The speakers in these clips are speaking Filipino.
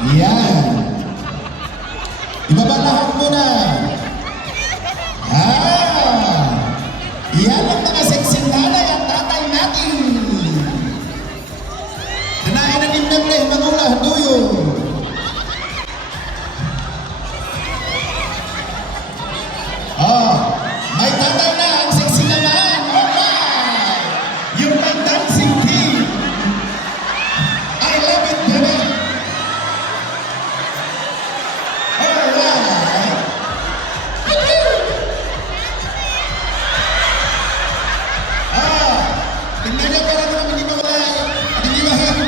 Yan. Ibaba lahat muna. Yan ang mga sexy nanay at tatay natin. Kanain na nimnam na magulah duyo. May tatay na ang sexy naman. Alright. Yung may dancing king. I love it, baby. Alright. Tingnan niyo para naman hindi mawala. Hindi mahal.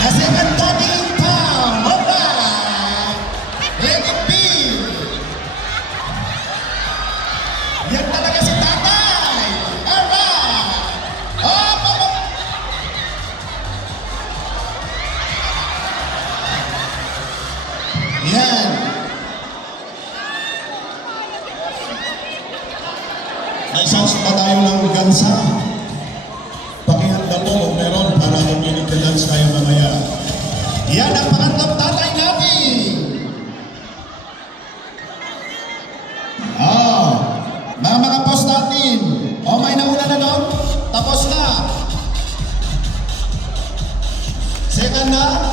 Nasa Antony in town. Alright. Let it be. Yan talaga si tatay. Alright. Yan. May sauce pa tayo ng gansa. Pakihanda po kung meron para mag-dance tayo mamaya. Yan ang pangatlong tatay natin. Mga post natin. May nauna na doon. Tapos na. Second na.